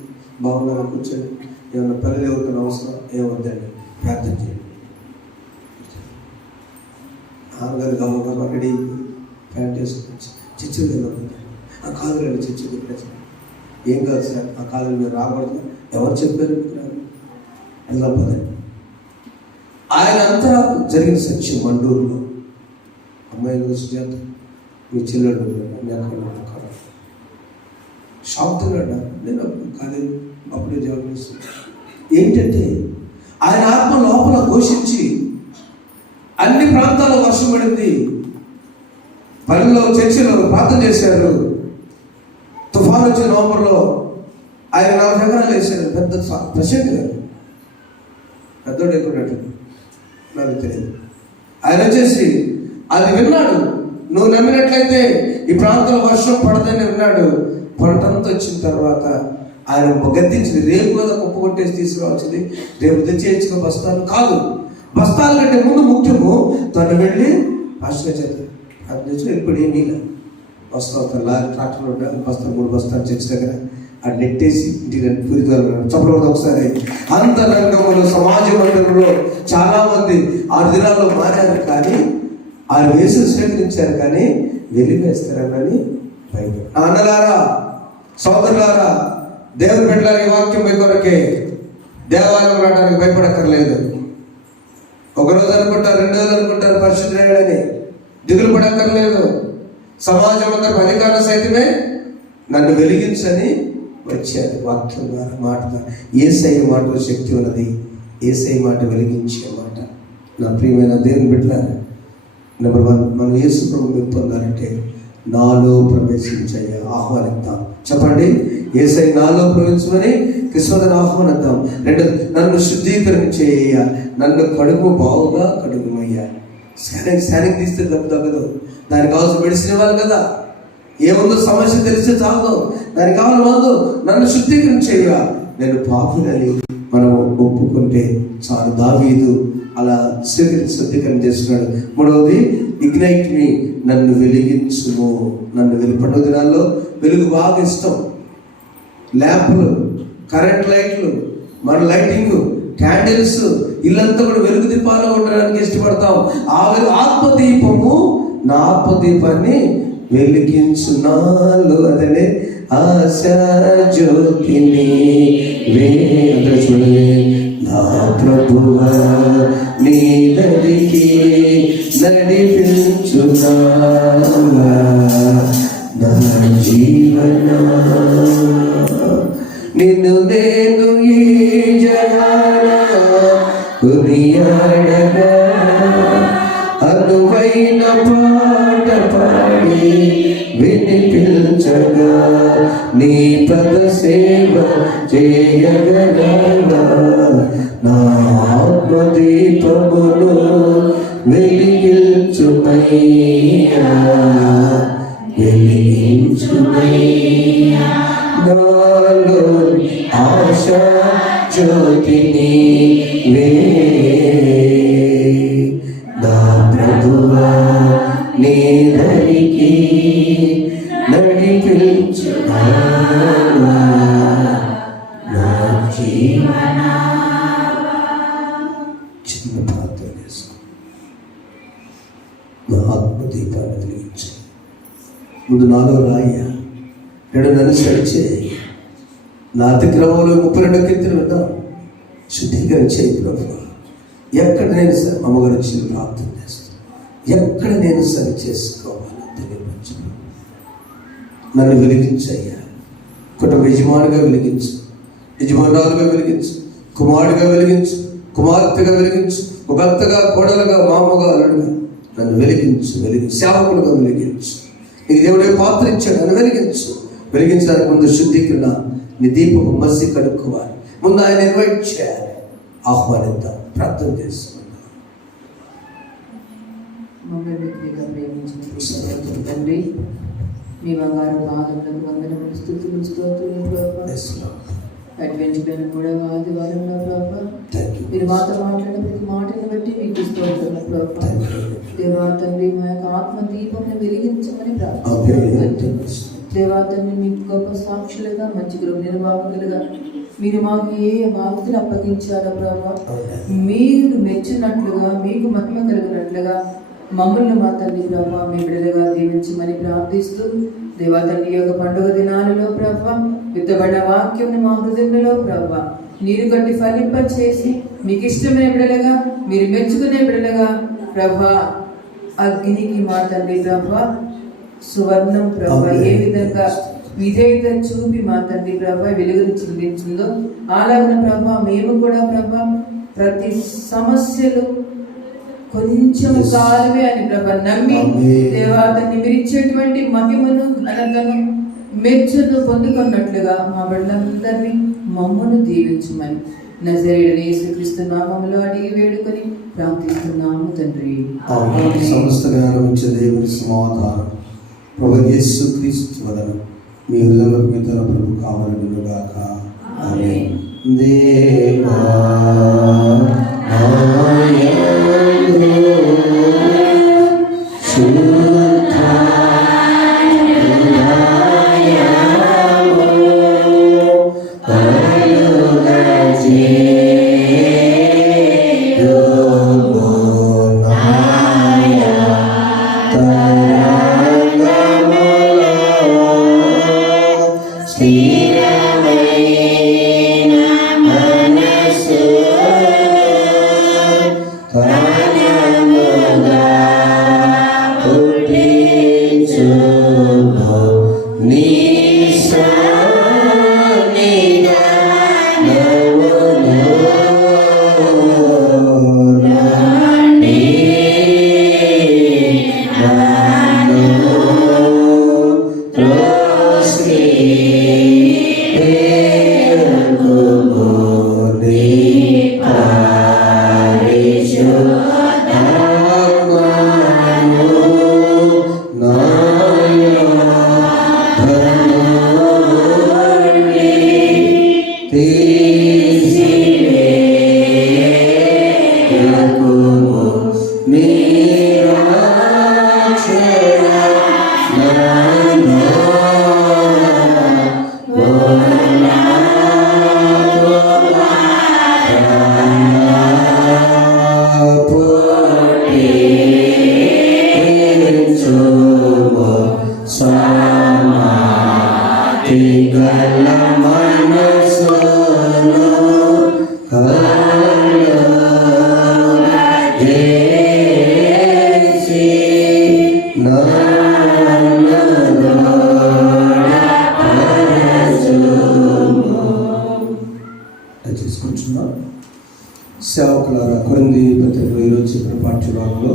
బాగున్నారా, కూర్చొని ఏమన్నా పనులు ఎవరికైనా అవసరం ఏమవుద్దండి, ప్రార్థన చేయండి. నాన్నగారు గమనం రెడీ ప్యాంట్ వేసుకొచ్చి చర్చికి వెళ్ళకుండా, ఆ కాదులండి చర్చికి వెళ్ళి. ఏం కాదు సార్, ఆ కాదు మీరు రాకూడదు. ఎవరు చెప్పారు? వెళ్ళకపోతే ఆయన అంతా జరిగిన సత్యం. మండూరులో అమ్మాయిలు సుజాత మీ చెల్లెడు షాప్ తిన్నాడు. నేను కాలేదు, అప్పుడే జాబ్ చేస్తున్నాను. ఏంటంటే ఆయన ఆత్మ లోపల ఘోషించి అన్ని ప్రాంతాల్లో వర్షం పడింది, పల్లెల్లో చర్చిలో ప్రార్థన చేశారు. తుఫాను వచ్చిన నవంబర్లో ఆయన 40 ఎకరాలు వేశారు. పెద్ద ప్రెసిడెంట్ గారు, పెద్దోడు ఎప్పుడట్టు నాకు తెలియదు. ఆయన వచ్చేసి అది విన్నాడు. నువ్వు నమ్మినట్లయితే ఈ ప్రాంతంలో వర్షం పడదని విన్నాడు. పొరటంతో వచ్చిన తర్వాత ఆయన గద్దించింది. రేపు కదా కుప్ప కొట్టేసి తీసుకురావాల్సింది, రేపు తెచ్చేయించుకో బస్తాలు కాదు. బస్తాల కంటే ముందు ముఖ్యము తను వెళ్ళి పాస్టర్ చేత అది ఇప్పుడు ఏమీ లేదు. బస్తా లారీ ట్రాక్టర్లో బస్తాలు 3 బస్తాలు చర్చి దగ్గర అది నెట్టేసి ఇంటికి పూరితారు. చెప్పకూడదు ఒకసారి. అంతరంగంలో సమాజ మందిరంలో చాలా మంది 6 దినాల్లో మారారు, కానీ 6 వేసులు స్వీకరించారు, కానీ వెలివేస్తారని భయపడి. అన్నలారా, సోదరులారా, దేవుని పెట్టాలి. ఈ వాక్యం మీ కొరకే. దేవాలయం రావడానికి భయపడక్కర్లేదు. ఒకరోజు అనుకుంటారు, 2 రోజులు అనుకుంటారు పరిశుద్ధుడని, దిగులు పడక్కర్లేదు. సమాజం అందరూ అధికారం సైతమే నన్ను వెలిగించని వచ్చారు. వాక్యం ద్వారా, మాట ద్వారా. యేసయ్య మాటలో శక్తి ఉన్నది. యేసయ్య మాట వెలిగించే మాట. నా ప్రియమైన దేవుని బిడ్డలారా, నెంబర్ 1 మనం యేసు ప్రభువుని పొందాలంటే నాలో ప్రవేశించయ్యా, ఆహ్వానిద్దాం. చెప్పండి, యేసయ్య నాలో ప్రవేశించమని క్రిస్తుని ఆహ్వానిద్దాం. 2 నన్ను శుద్ధీకరించేయ్యా, నన్ను కడుగు బావుగా కడుగుమయ్యా. శానిక్ తీస్తే దెబ్బ తగ్గదు. దానికి కావాల్సిన మెడిసిన్ ఇవ్వాలి కదా. ఏముందో సమస్య తెలిస్తే చాలు, దానికి కావాలి మందు. నన్ను శుద్ధీకరించేయ్యా, నేను పాపులని మనం ఒప్పుకుంటే చాలు. దావీదు అలా శుద్ధీకరణ చేస్తున్నాడు. 3వది ఇగ్నైట్ మీ, నన్ను వెలిగించుము. నన్ను పండుగ దినాల్లో వెలుగు బాగా ఇష్టం. ల్యాంపులు, కరెంట్ లైట్లు, మన లైటింగ్, క్యాండిల్స్, ఇల్లంతా కూడా వెలుగు దీపాలు ఉండడానికి ఇష్టపడతాం. ఆత్మదీపము, నా ఆత్మదీపాన్ని వెలిగించున్నాలు. అదే ఆశా జ్యోతిని అందరూ చూడండి. నా ప్రభువా నీ దరికి నడిపించునా నా జీవన, నిన్ను నేను ఈ జగాన కొనియాడగా, అనువైన పాట పాడి వినిపించగా, నీ పద సేవ చేయగలనా, నా ఆత్మదీపమును వెలిగించుమయ్యా, వెలిగించుమయ్యా. నాలో ఆశా జ్యోతిని వే, నా ప్రభువా నీ దరికి నడిపించునా నా జీవన. చిన్న ప్రార్థన చేసుకో. నా ఆత్మదీపాన్ని వెలిగించు. ముందు నాలో రాయ్యా, నన్ను సరిచేయి. నా అతిక్రమంలో 32 కీర్తనలు విందాం. శుద్ధీకరించేయి ప్రభు. ఎక్కడ నేను అమ్మగారు వచ్చిన ప్రార్థన చేస్తాను, ఎక్కడ నేను సరి చేసుకోవాలో తెలియవచ్చు. నన్ను వెలిగించయ్యా. కుటుంబ యజమానిగా వెలిగించు, యజమానురాలుగా వెలిగించు, కుమారుడిగా వెలిగించు, కుమార్తెగా వెలిగించు, ఒక అత్తగా, కోడలుగా, మామగా, అల్లుడుగా నన్ను వెలిగించు. సేవకుడుగా వెలిగించు. నీకు దేవుడే పాత్ర ఇచ్చాడు, నన్ను వెలిగించు. వెలిగించడానికి ముందు శుద్ధీకరణ, నీ దీపపు మసి కడుక్కోవాలి. ముందు ఆయన ఇన్వైట్ చేయాలి, ఆహ్వానిద్దాం, ప్రార్థన చేస్తున్నాం. తండ్రి, మీ బంగారు పాదములకు వందనములు, స్తుతులు, స్తోత్రములు ప్రభువా. అడ్వెంచర్ 3వ ఆదివారంలో ప్రభువా మీరు మాతో మాట్లాడిన ప్రతి మాటను బట్టి మీకు స్తోత్రములు ప్రభువా. దేవా తండ్రి, మా యొక్క ఆత్మ దీపంను వెలిగించమని ప్రార్థిస్తున్నాను. దేవా తండ్రి, మీకు గొప్ప సాక్షులుగా, మంచి గృహ నిర్వాహకులుగా మీరు మాకు ఏ బాధ్యతలు అప్పగించారో ప్రభావ, మీరు మెచ్చినట్లుగా, మీకు మహిమ కలిగినట్లుగా మమ్మల్ని మా తండ్రి ప్రభావ మీ బిడ్డలుగా దీవించమని ప్రార్థిస్తూ, దేవా తండ్రి యొక్క పండుగ దినాలలో ప్రభావ విత్తబడిన వాక్యం మా హృదయంలో ప్రభావ నీరు కట్టి ఫలింప చేసి, మీకు ఇష్టమైన బిడ్డలుగా, మీరు మెచ్చుకునే బిడ్డలుగా ప్రభా అగ్నికి మా తండ్రి ప్రభా సువర్ణం ప్రభా ఏ విధంగా విధేయత చూపి మా తండ్రి ప్రభా వెలుగును చిందించిందో, అలాగిన ప్రభా మేము కూడా ప్రభా ప్రతి సమస్యలు కొంచెం కాలమే అని ప్రభా నమ్మి దేవాతని మీరు ఇచ్చేటువంటి మహిమను, ఘనతను, మెచ్చును పొందుకున్నట్లుగా మా బిడ్డలందరినీ మమ్మను దీవించమని నజరేయుడైన యేసుక్రీస్తు నామములో అడిగి వేడుకొని ప్రార్థిస్తున్నాము తండ్రి. సమస్త జ్ఞానం ఇచ్చే దేవుని సమాధానం ప్రభు యేసుక్రీస్తు వలన మీ హృదయంలో మిగతా ప్రభు కావాలనుగాక. ఆమేన్. దేవా Amen. మనసును కలగజేసి చేసుకుంటున్నాం. సేవకులారా, కొరింథీ పత్రికలో ఈరోజు చెప్పిన పాఠ్యభాగంలో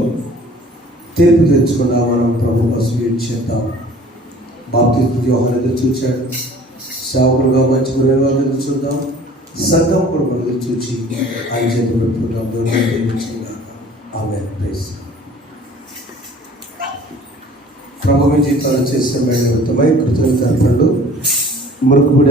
తీర్పు తెచ్చుకున్నా మనం ప్రభు కోసం వెయిట్ చేద్దాం. బాప్తిస్మం యోహాను ఎదురు చూచాడు, సేవకులుగా మంచి గురువు ఎదురు చూద్దాం, సంఘం కొరకు ఎదురు చూచి ఆయన చేతులు ఆమె ప్రభు జీవితాలు చేసిన మేళ కృతజ్ఞత అర్పణలు మురుకుబడి